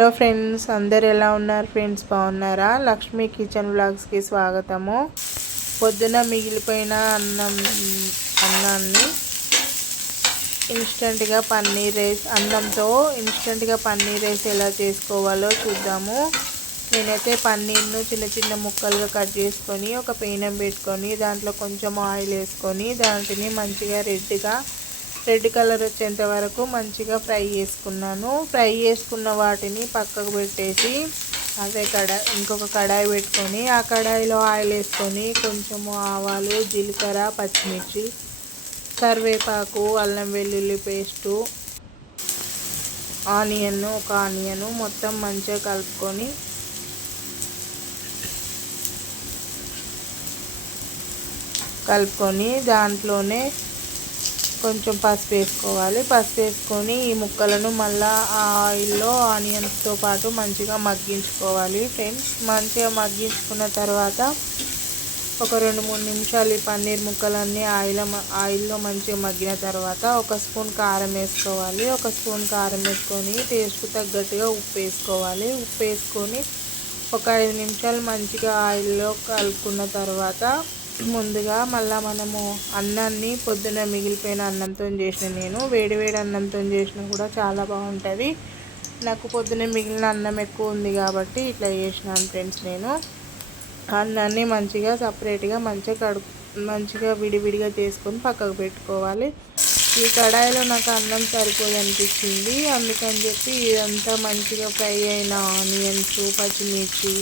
Hello friends, అందరు ఎలా ఉన్నారు ఫ్రెండ్స్? బాగున్నారా? లక్ష్మీ కిచెన్ వ్లాగ్స్కి స్వాగతము. పొద్దున మిగిలిపోయిన అన్నాన్ని ఇన్స్టెంట్గా పన్నీర్ రైస్ అన్నంతో ఇన్స్టెంట్గా పన్నీర్ రైస్ ఎలా చేసుకోవాలో చూద్దాము. నేనైతే పన్నీర్ను చిన్న చిన్న ముక్కలుగా కట్ చేసుకొని ఒక పెనం పెట్టుకొని దాంట్లో కొంచెం ఆయిల్ వేసుకొని దాంట్ని మంచిగా రెడ్ కలర్ వచ్చేంత వరకు మంచిగా ఫ్రై చేసుకున్నాను. ఫ్రై చేసుకున్న వాటిని పక్కకు పెట్టేసి ఇంకొక కడాయి పెట్టుకొని ఆ కడాయిలో ఆయిల్ వేసుకొని కొంచెము ఆవాలు, జీలకర్ర, పచ్చిమిర్చి, కరివేపాకు, అల్లం వెల్లుల్లి పేస్టు, ఒక ఆనియన్ మొత్తం మంచిగా కలుపుకొని దాంట్లోనే కొంచెం పసుపు వేసుకోవాలి. పసుపు వేసుకొని ఈ ముక్కలను మళ్ళీ ఆ ఆయిల్లో ఆనియన్స్తో పాటు మంచిగా మగ్గించుకోవాలి ఫ్రెండ్స్. మంచిగా మగ్గించుకున్న తర్వాత ఒక 2-3 నిమిషాలు ఈ పన్నీర్ ముక్కలన్నీ ఆయిల్లో మంచిగా మగ్గిన తర్వాత ఒక స్పూన్ కారం వేసుకోవాలి. ఒక స్పూన్ కారం వేసుకొని టేస్ట్కి తగ్గట్టుగా ఉప్పు వేసుకోవాలి. ఉప్పు వేసుకొని ఒక 5 నిమిషాలు మంచిగా ఆయిల్లో కలుపుకున్న తర్వాత ముందుగా మళ్ళీ మనము అన్నాన్ని పొద్దున మిగిలిపోయిన అన్నంతో నేను వేడివేడి అన్నంతో చేసినా కూడా చాలా బాగుంటుంది. నాకు పొద్దున మిగిలిన అన్నం ఎక్కువ ఉంది కాబట్టి ఇట్లా చేసినాను ఫ్రెండ్స్. నేను అన్నాన్ని మంచిగా సపరేట్గా మంచిగా విడివిడిగా చేసుకొని పక్కకు పెట్టుకోవాలి. ఈ కడాయిలో నాకు అన్నం సరిపోదనిపించింది, అందుకని చెప్పి ఇదంతా మంచిగా ఫ్రై అయిన ఆనియన్స్, పచ్చిమిర్చి,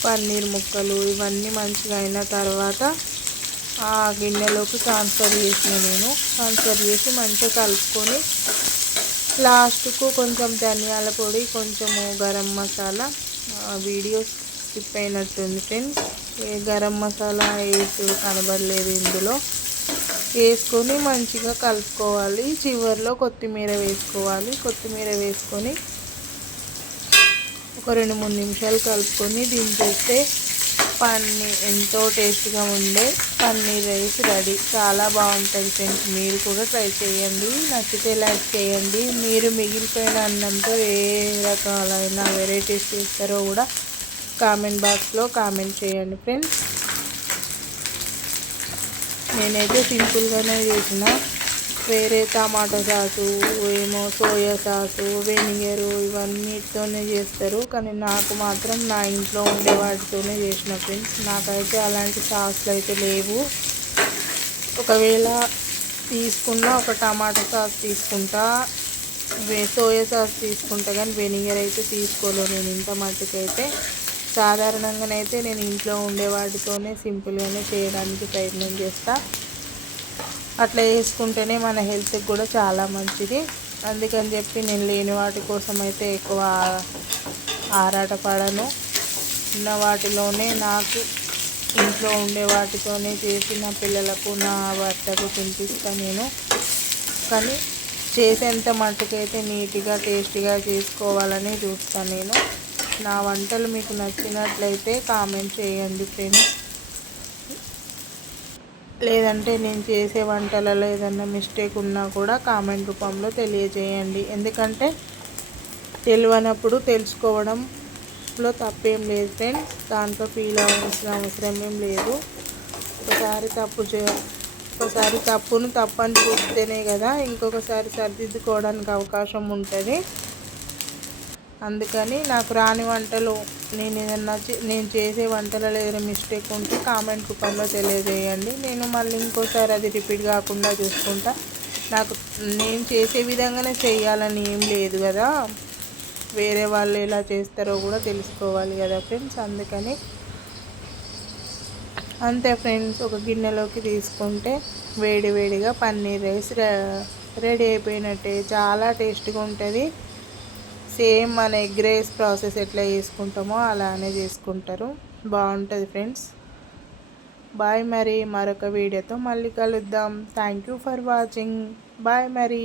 పన్నీర్ ముక్కలు ఇవన్నీ మంచిగా అయిన తర్వాత ఆ గిన్నెలోకి ట్రాన్స్ఫర్ చేసి మంచిగా కలుపుకొని లాస్ట్కు కొంచెం ధనియాల పొడి, కొంచెము గరం మసాలా, వీడియో స్కిప్ అయినట్టుంది ఫ్రెండ్స్, గరం మసాలా వేసి కనబడలేదు ఇందులో, వేసుకొని మంచిగా కలుపుకోవాలి. చివరిలో కొత్తిమీర వేసుకొని ఒక 2-3 నిమిషాలు కలుపుకొని దించేస్తే ఎంతో టేస్ట్గా ఉండే పన్నీర్ రైస్ రెడీ. చాలా బాగుంటుంది ఫ్రెండ్స్, మీరు కూడా ట్రై చేయండి. నచ్చితే లైక్ చేయండి. మీరు మిగిలిపోయిన అన్నంతో ఏ రకాలైన వెరైటీస్ చేస్తారో కూడా కామెంట్ బాక్స్లో కామెంట్ చేయండి ఫ్రెండ్స్. నేనైతే సింపుల్గానే చేసిన, వేరే tomato sauce, soya sauce, vinegar ఇవన్నీతోనే చేస్తారు, కానీ నాకు మాత్రం నా ఇంట్లో ఉండే వాటితోనే చేసిన ఫ్రెండ్స్. నాకైతే అలాంటి సాసులు అయితే లేవు. ఒకవేళ తీసుకున్నా ఒక టమాటో సాస్ తీసుకుంటా, సోయా సాస్ తీసుకుంటా, కానీ వెనిగర్ అయితే తీసుకోలేను నేను ఇంత మట్టుకైతే. సాధారణంగానైతే నేను ఇంట్లో ఉండే వాటితోనే సింపుల్గానే చేయడానికి ప్రయత్నం చేస్తా. అట్లా వేసుకుంటేనే మన హెల్త్కి కూడా చాలా మంచిది. అందుకని చెప్పి నేను లేని వాటి కోసం అయితే ఎక్కువ ఆరాటపడను. ఉన్న వాటిలోనే నాకు ఇంట్లో ఉండే వాటితోనే చేసి నా పిల్లలకు, నా భర్తకు తినిపిస్తాను నేను. కానీ చేసేంత మట్టుకైతే నీట్గా టేస్టీగా చేసుకోవాలని చూస్తాను నేను. నా వంటలు మీకు నచ్చినట్లయితే కామెంట్ చేయండి ఫ్రెండ్స్. లేదంటే నేను చేసే వంటలలో ఏదన్నా మిస్టేక్ ఉన్నా కూడా కామెంట్ రూపంలో తెలియజేయండి. ఎందుకంటే తెలియనప్పుడు తెలుసుకోవడంలో తప్పేం లేదు ఫ్రెండ్స్, దాంట్లో ఫీల్ అవ్వాల్సిన అవసరం ఏం లేదు. ఒకసారి తప్పును తప్పని చూస్తేనే కదా ఇంకొకసారి సరిదిద్దుకోవడానికి అవకాశం ఉంటుంది. అందుకని నాకు రాని వంటలు, నేను చేసే వంటలలో ఏదైనా మిస్టేక్ ఉంటే కామెంట్ రూపంలో తెలియజేయండి. నేను మళ్ళీ ఇంకోసారి అది రిపీట్ కాకుండా చూసుకుంటా. నేను చేసే విధంగానే చేయాలని ఏం లేదు కదా, వేరే వాళ్ళు ఎలా చేస్తారో కూడా తెలుసుకోవాలి కదా ఫ్రెండ్స్. అందుకని అంతే ఫ్రెండ్స్, ఒక గిన్నెలోకి తీసుకుంటే వేడివేడిగా పన్నీర్ రైస్ రెడీ అయిపోయినట్టే. చాలా టేస్ట్గా ఉంటుంది. సేమ్ మన ఎగ్ రైస్ ప్రాసెస్ ఎట్లా చేసుకుంటామో అలానే చేసుకుంటారు. బాగుంటుంది ఫ్రెండ్స్. బాయ్. మరి మరొక వీడియోతో మళ్ళీ కలుద్దాం. Thank you for watching. Bye మరి.